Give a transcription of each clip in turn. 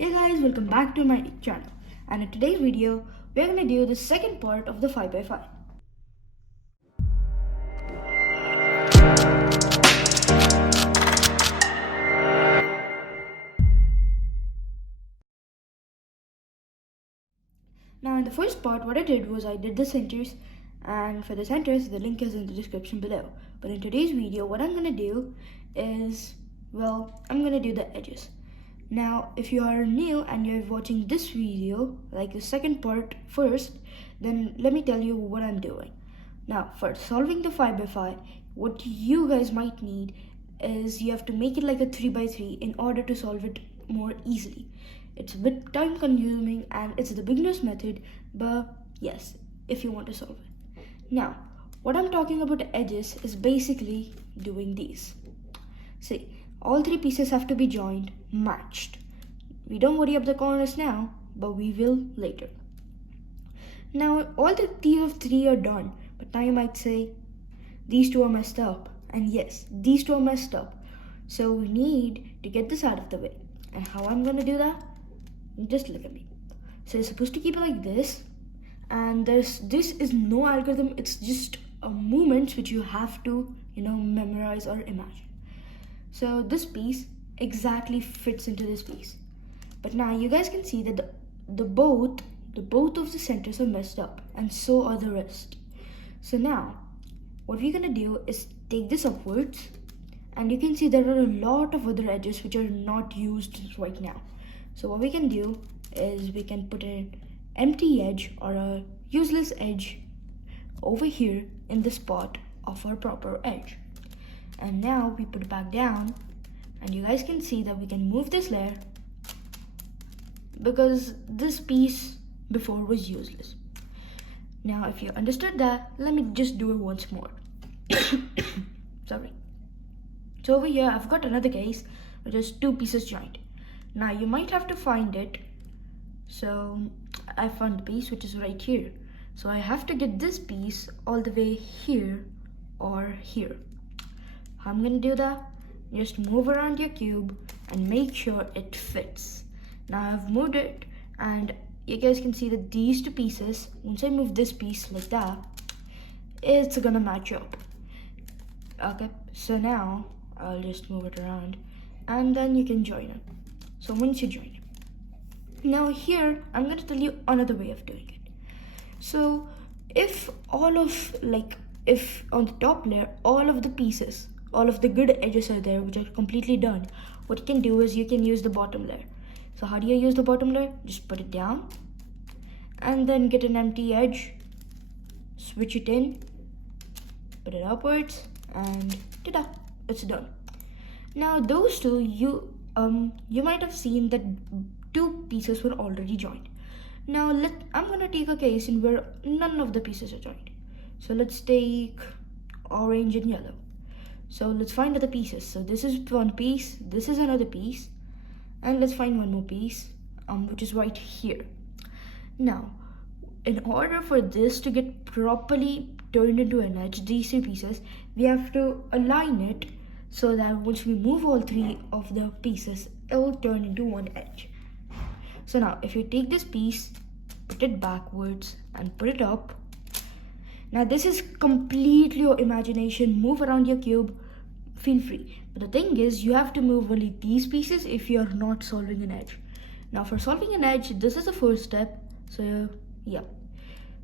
Hey guys, welcome back to my channel, and in today's video we're going to do the second part of the 5x5. Now in the first part what I did was I did the centers, and for the centers the link is in the description below. But in today's video what I'm going to do is, I'm going to do the edges. Now if you are new and you're watching this video, like the second part first, then let me tell you what I'm doing. Now for solving the 5x5, what you guys might need is you have to make it like a 3x3 in order to solve it more easily. It's a bit time consuming and it's the beginner's method, but yes, if you want to solve it. Now what I'm talking about the edges is basically doing these. See, all three pieces have to be joined, matched. We don't worry about the corners now, but we will later. Now all these three are done, but now you might say, these two are messed up. And yes, these two are messed up. So we need to get this out of the way. And how I'm going to do that? Just look at me. So you're supposed to keep it like this. And this is no algorithm. It's just a movement which you have to, memorize or imagine. So this piece exactly fits into this piece. But now you guys can see that the both of the centers are messed up, and so are the rest. So now what we're gonna do is take this upwards, and you can see there are a lot of other edges which are not used right now. So what we can do is we can put an empty edge or a useless edge over here in the spot of our proper edge. And now we put it back down, and you guys can see that we can move this layer because this piece before was useless. Now if you understood that, let me just do it once more. Sorry. So over here I've got another case which is two pieces joined. Now you might have to find it. So I found the piece which is right here. So I have to get this piece all the way here or here. How I'm gonna do that? Just move around your cube and make sure it fits. Now I've moved it, and you guys can see that these two pieces, once I move this piece like that, it's gonna match up. Okay, so now I'll just move it around and then you can join it. So once you join it, now here I'm gonna tell you another way of doing it. So if on the top layer all of the pieces, all of the good edges are there which are completely done, what you can do is you can use the bottom layer. So how do you use the bottom layer? Just put it down and then get an empty edge, switch it in, put it upwards, and ta-da, it's done. Now those two, you might have seen that two pieces were already joined. Now I'm gonna take a case in where none of the pieces are joined. So let's take orange and yellow. So let's find other pieces. So this is one piece, this is another piece, and let's find one more piece, which is right here. Now, in order for this to get properly turned into an edge, these three pieces, we have to align it so that once we move all three of the pieces, it will turn into one edge. So now, if you take this piece, put it backwards and put it up. Now this is completely your imagination. Move around your cube, feel free. But the thing is, you have to move only these pieces if you are not solving an edge. Now for solving an edge, this is the first step. So yeah.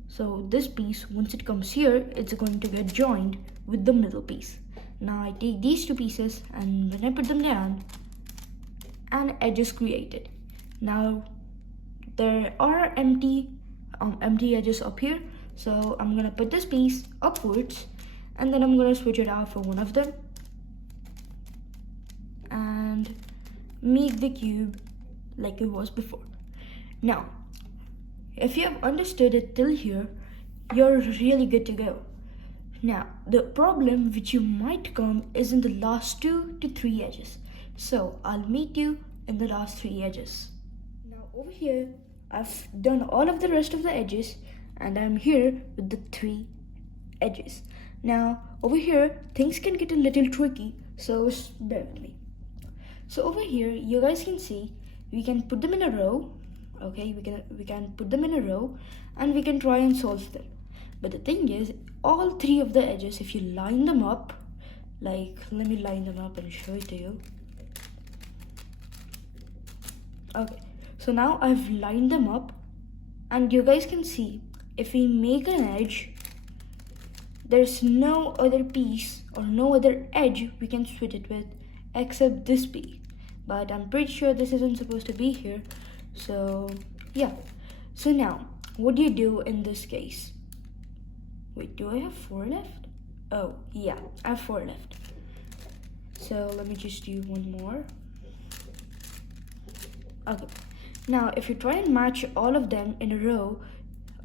So this piece, once it comes here, it's going to get joined with the middle piece. Now I take these two pieces, and when I put them down, an edge is created. Now there are empty edges up here. So I'm gonna put this piece upwards, and then I'm gonna switch it out for one of them and make the cube like it was before. Now, if you have understood it till here, you're really good to go. Now, the problem which you might come is in the last 2 to 3 edges. So I'll meet you in the last 3 edges. Now over here, I've done all of the rest of the edges, and I'm here with the 3 edges. Now over here things can get a little tricky, so bear with me. So over here you guys can see we can put them in a row. Okay, we can put them in a row and we can try and solve them. But the thing is, all three of the edges, if you line them up, like, let me line them up and show it to you. Okay, so now I've lined them up, and you guys can see if we make an edge, there's no other piece or no other edge we can switch it with except this piece. But I'm pretty sure this isn't supposed to be here. So yeah. So now, what do you do in this case? Wait, do I have 4 left? Oh yeah, I have 4 left. So let me just do one more. Okay. Now, if you try and match all of them in a row,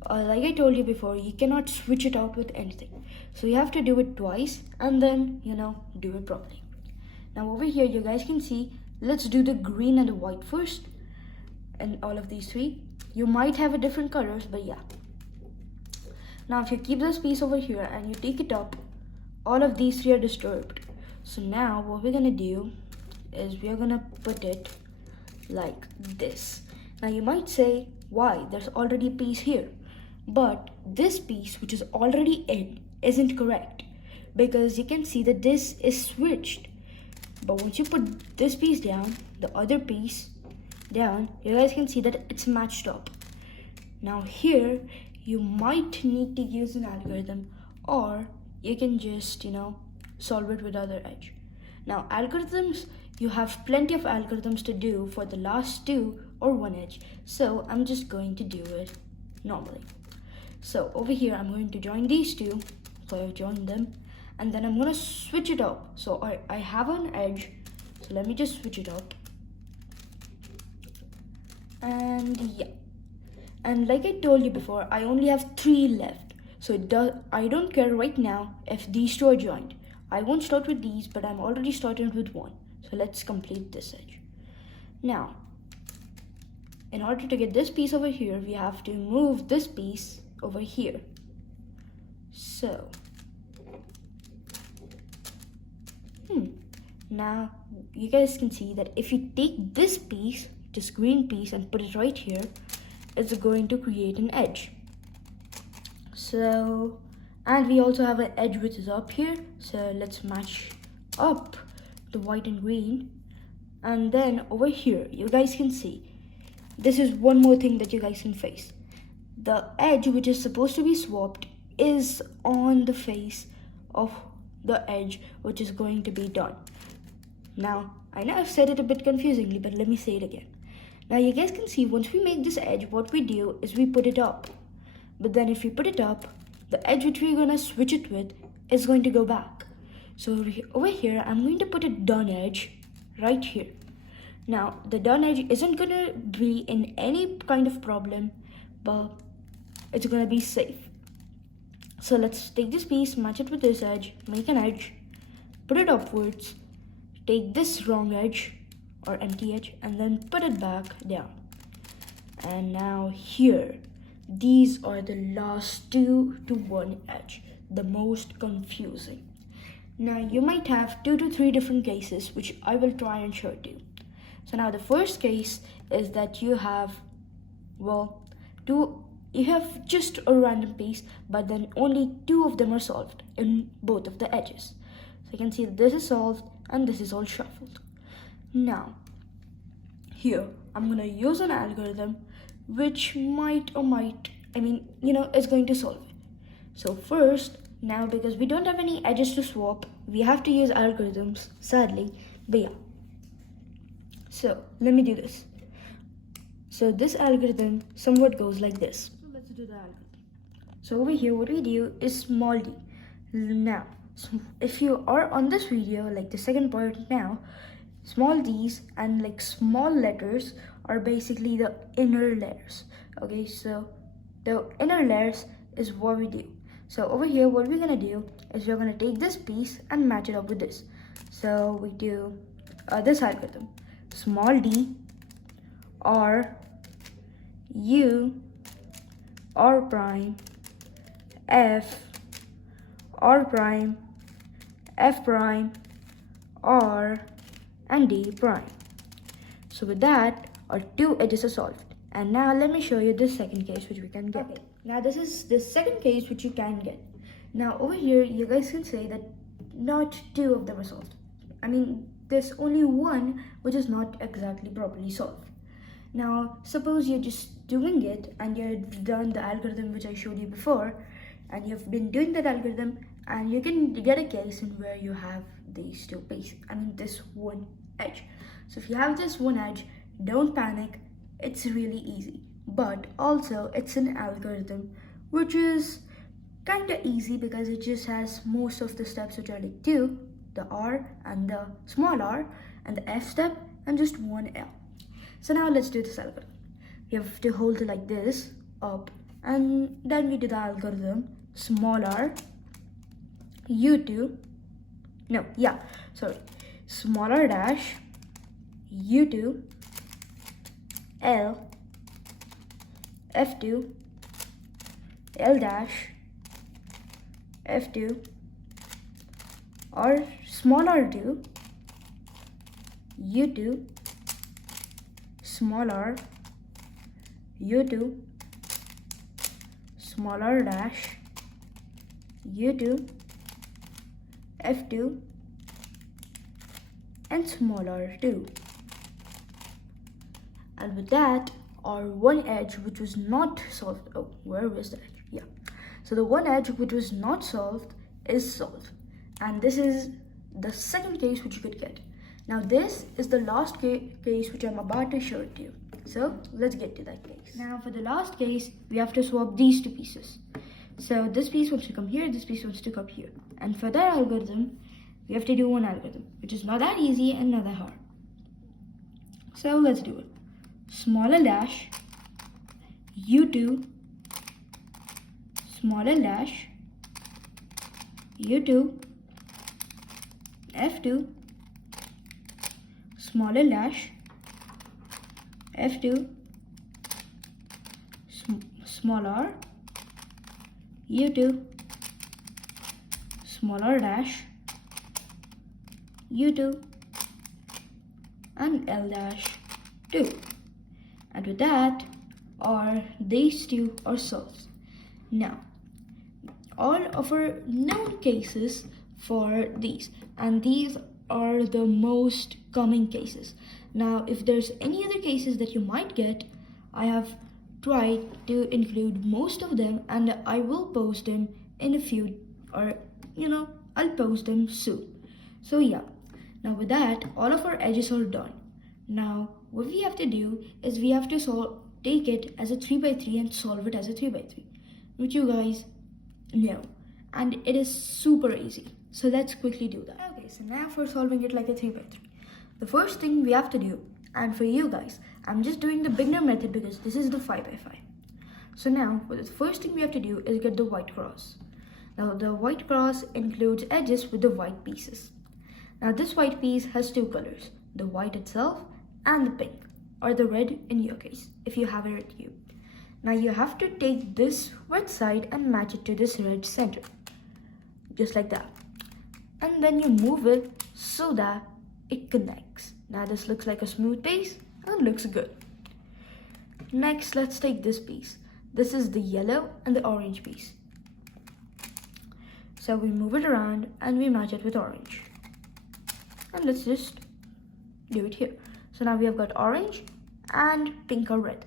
like I told you before, you cannot switch it out with anything. So you have to do it twice and then, do it properly. Now over here, you guys can see, let's do the green and the white first. And all of these three. You might have a different colors, but yeah. Now if you keep this piece over here and you take it up, all of these three are disturbed. So now what we're gonna do is we're gonna put it like this. Now you might say, why? There's already a piece here. But this piece, which is already in, isn't correct. Because you can see that this is switched. But once you put this piece down, the other piece down, you guys can see that it's matched up. Now here, you might need to use an algorithm, or you can just, solve it with other edge. Now algorithms, you have plenty of algorithms to do for the last two or one edge. So I'm just going to do it normally. So over here, I'm going to join these two. So I've joined them. And then I'm going to switch it up. So I have an edge. So let me just switch it up. And yeah. And like I told you before, I only have 3 left. So I don't care right now if these two are joined. I won't start with these, but I'm already started with one. So let's complete this edge. Now, in order to get this piece over here, we have to move this piece over here. So, now you guys can see that if you take this piece, this green piece, and put it right here, it's going to create an edge. So, and we also have an edge which is up here. So let's match up the white and green. And then over here, you guys can see, this is one more thing that you guys can face. The edge which is supposed to be swapped is on the face of the edge which is going to be done. Now, I know I've said it a bit confusingly, but let me say it again. Now you guys can see, once we make this edge, what we do is we put it up. But then if we put it up, the edge which we're gonna switch it with is going to go back. So over here, I'm going to put a done edge right here. Now, the done edge isn't gonna be in any kind of problem, but it's gonna be safe. So let's take this piece, match it with this edge, make an edge, put it upwards, take this wrong edge or empty edge, and then put it back down. And now here, these are the last 2 to 1 edge, the most confusing. Now you might have 2 to 3 different cases, which I will try and show to you. So now the first case is that you have, you have just a random piece, but then only 2 of them are solved in both of the edges. So you can see that this is solved and this is all shuffled. Now, here, I'm gonna use an algorithm which is going to solve it. So first, now because we don't have any edges to swap, we have to use algorithms, sadly, but yeah. So let me do this. So this algorithm somewhat goes like this. So let's do the algorithm. So over here, what we do is small d. Now, so if you are on this video, like the second part now, small d's and like small letters are basically the inner layers. Okay, so the inner layers is what we do. So over here, what we're gonna do is we're gonna take this piece and match it up with this. So we do this algorithm: small d, r, u, r prime, f, r prime, f prime, r, and d prime. So with that, or 2 edges are solved. And now let me show you this second case which we can get. Okay, now this is the second case which you can get. Now over here you guys can say that not 2 of them are solved. I mean, there's only one which is not exactly properly solved. Now suppose you're just doing it and you've done the algorithm which I showed you before, and you've been doing that algorithm, and you can get a case in where you have these 2 pieces, this one edge. So if you have this one edge, don't panic, it's really easy. But also it's an algorithm which is kinda easy because it just has most of the steps which are like 2, the R and the small r, and the F step, and just 1 L. So now let's do this algorithm. We have to hold it like this up, and then we do the algorithm small r, small r dash, U2, L, F2, L dash, F2, or small r2, U2, small r, U2, small r dash, U2, F2, and small r2. And with that, our one edge which was not solved, where was the edge? Yeah. So the one edge which was not solved is solved. And this is the second case which you could get. Now this is the last case which I'm about to show to you. So let's get to that case. Now for the last case, we have to swap these 2 pieces. So this piece wants to come here, this piece wants to come here. And for that algorithm, we have to do one algorithm, which is not that easy and not that hard. So let's do it. Small l dash, U2, small l dash, U2, F2, small l dash, F2, small r, U2, small r dash, U2, and L dash 2. And with that, these 2 are solved. Now, all of our known cases for these, and these are the most common cases. Now, if there's any other cases that you might get, I have tried to include most of them, and I will post them in a few, or I'll post them soon. So yeah, now with that, all of our edges are done. Now what we have to do is we have to take it as a 3x3 and solve it as a 3x3, which you guys know, and it is super easy. So let's quickly do that. Okay, so now for solving it like a 3x3, the first thing we have to do, and for you guys, I'm just doing the beginner method because this is the 5x5. So now, the first thing we have to do is get the white cross. Now the white cross includes edges with the white pieces. Now this white piece has 2 colors, the white itself and the pink, or the red in your case, if you have a red cube. Now you have to take this white side and match it to this red center, just like that. And then you move it so that it connects. Now this looks like a smooth piece and looks good. Next, let's take this piece. This is the yellow and the orange piece. So we move it around and we match it with orange. And let's just do it here. So now we have got orange and pink or red.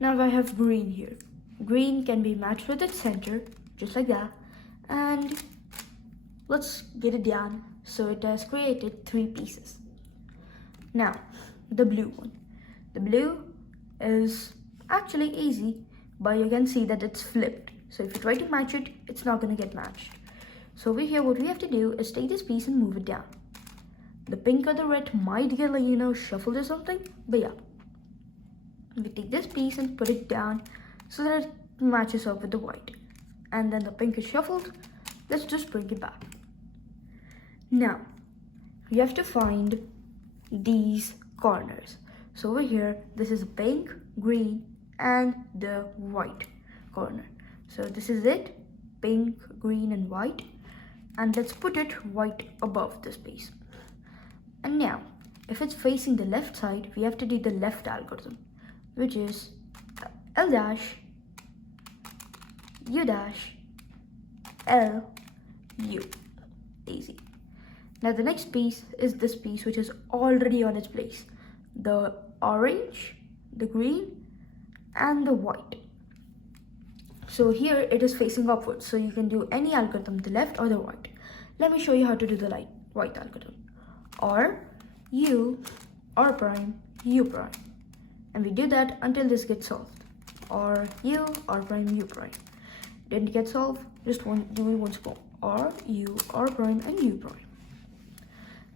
Now I have green here. Green can be matched with its center, just like that. And let's get it down so it has created 3 pieces. Now, the blue one. The blue is actually easy, but you can see that it's flipped. So if you try to match it, it's not going to get matched. So over here, what we have to do is take this piece and move it down. The pink or the red might get shuffled or something, but yeah. We take this piece and put it down so that it matches up with the white. And then the pink is shuffled. Let's just bring it back. Now, we have to find these corners. So over here, this is pink, green, and the white corner. So this is it, pink, green, and white. And let's put it right above this piece. And now, if it's facing the left side, we have to do the left algorithm, which is L dash, U dash, L, U. Easy. Now the next piece is this piece, which is already on its place. The orange, the green, and the white. So here it is facing upwards, so you can do any algorithm, the left or the right. Let me show you how to do the right algorithm. R, U, R prime, U prime. And we do that until this gets solved. R, U, R prime, U prime. Didn't get solved, just do it once more. R, U, R prime, and U prime.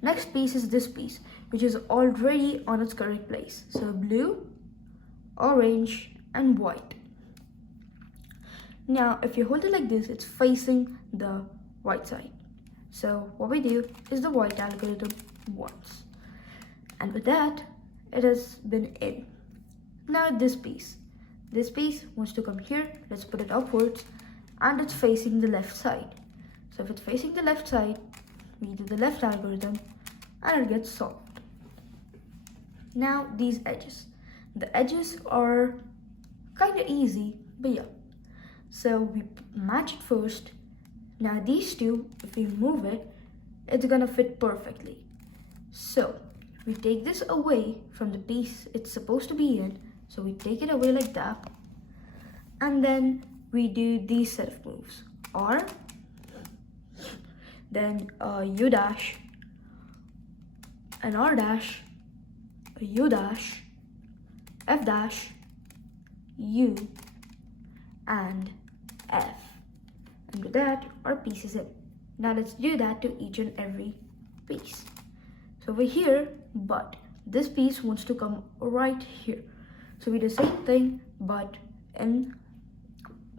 Next piece is this piece, which is already on its correct place. So blue, orange, and white. Now, if you hold it like this, it's facing the right side. So what we do is the white algorithm once. And with that, it has been in. Now this piece wants to come here. Let's put it upwards, and it's facing the left side. So if it's facing the left side, we do the left algorithm, and it gets solved. Now these edges. The edges are kind of easy, but yeah. So we match it first. Now these two, if we move it, it's gonna fit perfectly. So we take this away from the piece it's supposed to be in. So we take it away like that. And then we do these set of moves. R, then U dash, an R dash, a U dash, F dash, U, and F. And with that, our piece is in. Now let's do that to each and every piece. So over here, but this piece wants to come right here. So we do the same thing, but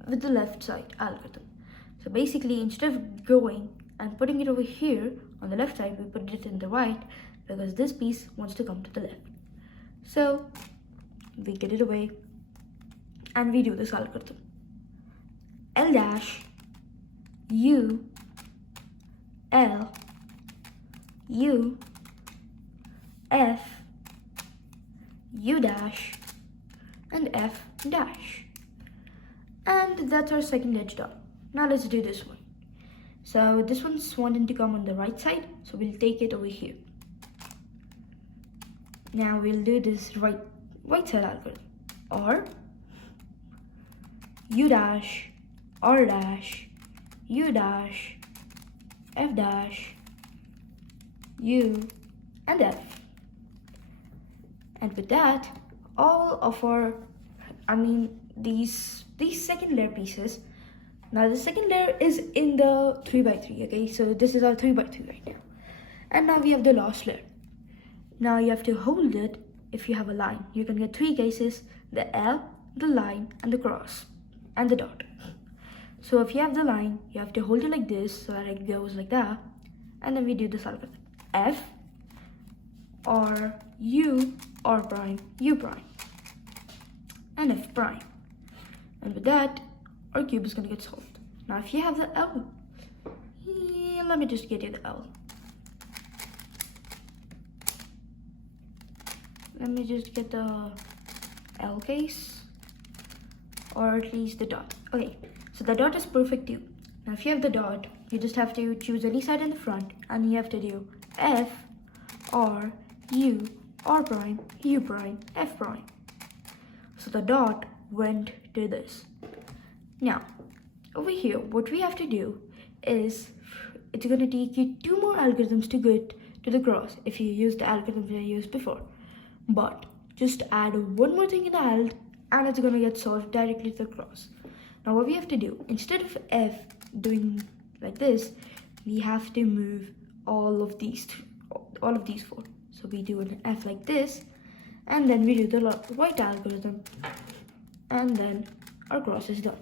with the left side algorithm. So basically, instead of going and putting it over here on the left side, we put it in the right, because this piece wants to come to the left. So we get it away, and we do this algorithm. L dash, U, L, U, F, U dash, and F dash. And that's our second edge done. Now let's do this one. So this one's wanting to come on the right side, so we'll take it over here. Now we'll do this right side algorithm. R, U dash, R dash, U dash, F dash, U, and F. And with that, all of our, these second layer pieces. Now the second layer is in the 3x3, okay? So this is our 3x3 right now. And now we have the last layer. Now you have to hold it if you have a line. You can get three cases: the L, the line, and the cross, and the dot. So if you have the line, you have to hold it like this so that it goes like that. And then we do this algorithm. F, R, U, R prime, U prime, and F prime. And with that, our cube is going to get solved. Now if you have the L, let me just get you the L. Let me just get the L case, or at least the dot. Okay, so the dot is perfect too. Now if you have the dot, you just have to choose any side in the front, and you have to do F, R, U, R prime, U prime, F prime. So the dot went to this. Now, over here, what we have to do is, it's going to take you two more algorithms to get to the cross if you use the algorithm that I used before. But just add one more thing in the alt, and it's going to get solved directly to the cross. Now what we have to do, instead of F doing like this, we have to move all of these four. So we do an F like this, and then we do the right algorithm, and then our cross is done.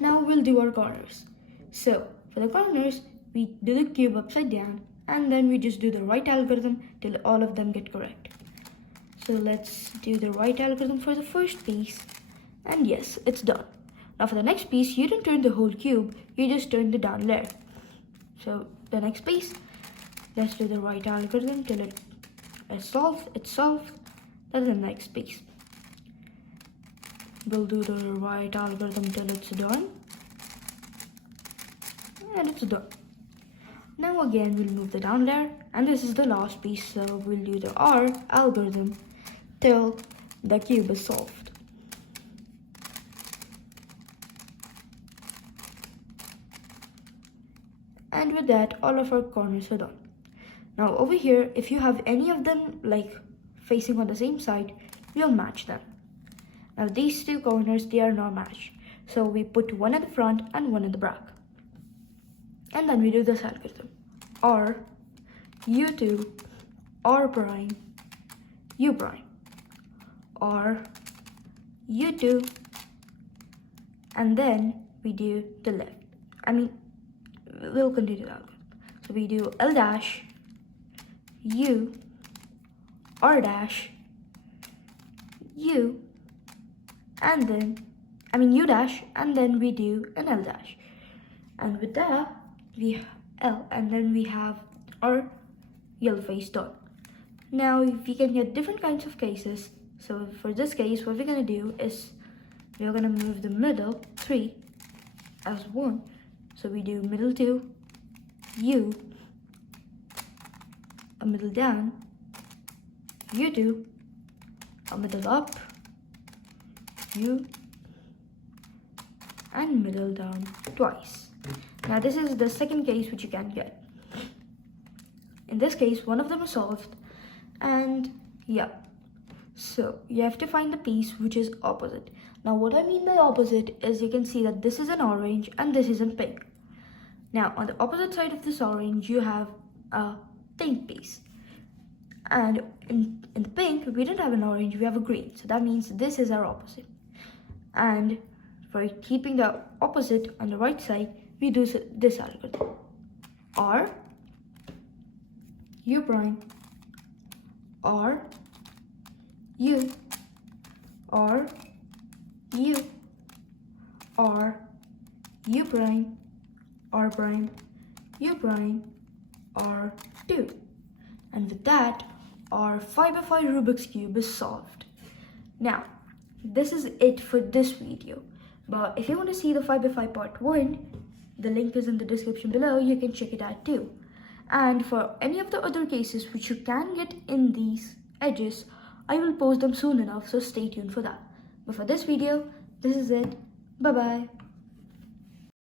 Now we'll do our corners. So for the corners, we do the cube upside down, and then we just do the right algorithm till all of them get correct. So let's do the right algorithm for the first piece, and yes, it's done. Now for the next piece, you don't turn the whole cube, you just turn the down layer. So the next piece, Let's do the right algorithm till it's solved. It's solved. That's the next piece. We'll do the right algorithm till it's done. And it's done. Now again we'll move the down layer, and this is the last piece, so we'll do the R algorithm till the cube is solved. And with that, all of our corners are done. Now over here, if you have any of them like facing on the same side, we'll match them. Now these two corners, they are not matched, so we put one at the front and one at the back. And then we do this algorithm. R, U2, R prime, U prime. R, U2, and then we do the left. We'll continue the algorithm. So we do L dash, U, R dash, U, and then, U dash, and then we do an L dash. And with that, we L, and then we have our yellow face done. Now we can get different kinds of cases. So for this case, what we're gonna do is we're gonna move the middle 3 as 1. So we do middle 2, U, a middle down, U2, a middle up, U, and middle down twice. Now this is the second case which you can get. In this case, one of them is solved, and yeah. So you have to find the piece which is opposite. Now what I mean by opposite is you can see that this is an orange and this is in pink. Now on the opposite side of this orange, you have a pink piece. And in the pink, we didn't have an orange, we have a green. So that means this is our opposite. And for keeping the opposite on the right side, we do this algorithm. R, U prime, R, U, R, U, R, U prime, R prime, U prime, R2. And with that, our 5x5 Rubik's Cube is solved. Now, this is it for this video. But if you want to see the 5x5 part 1, the link is in the description below. You can check it out too. And for any of the other cases which you can get in these edges, I will post them soon enough, so stay tuned for that. But for this video, this is it. Bye bye.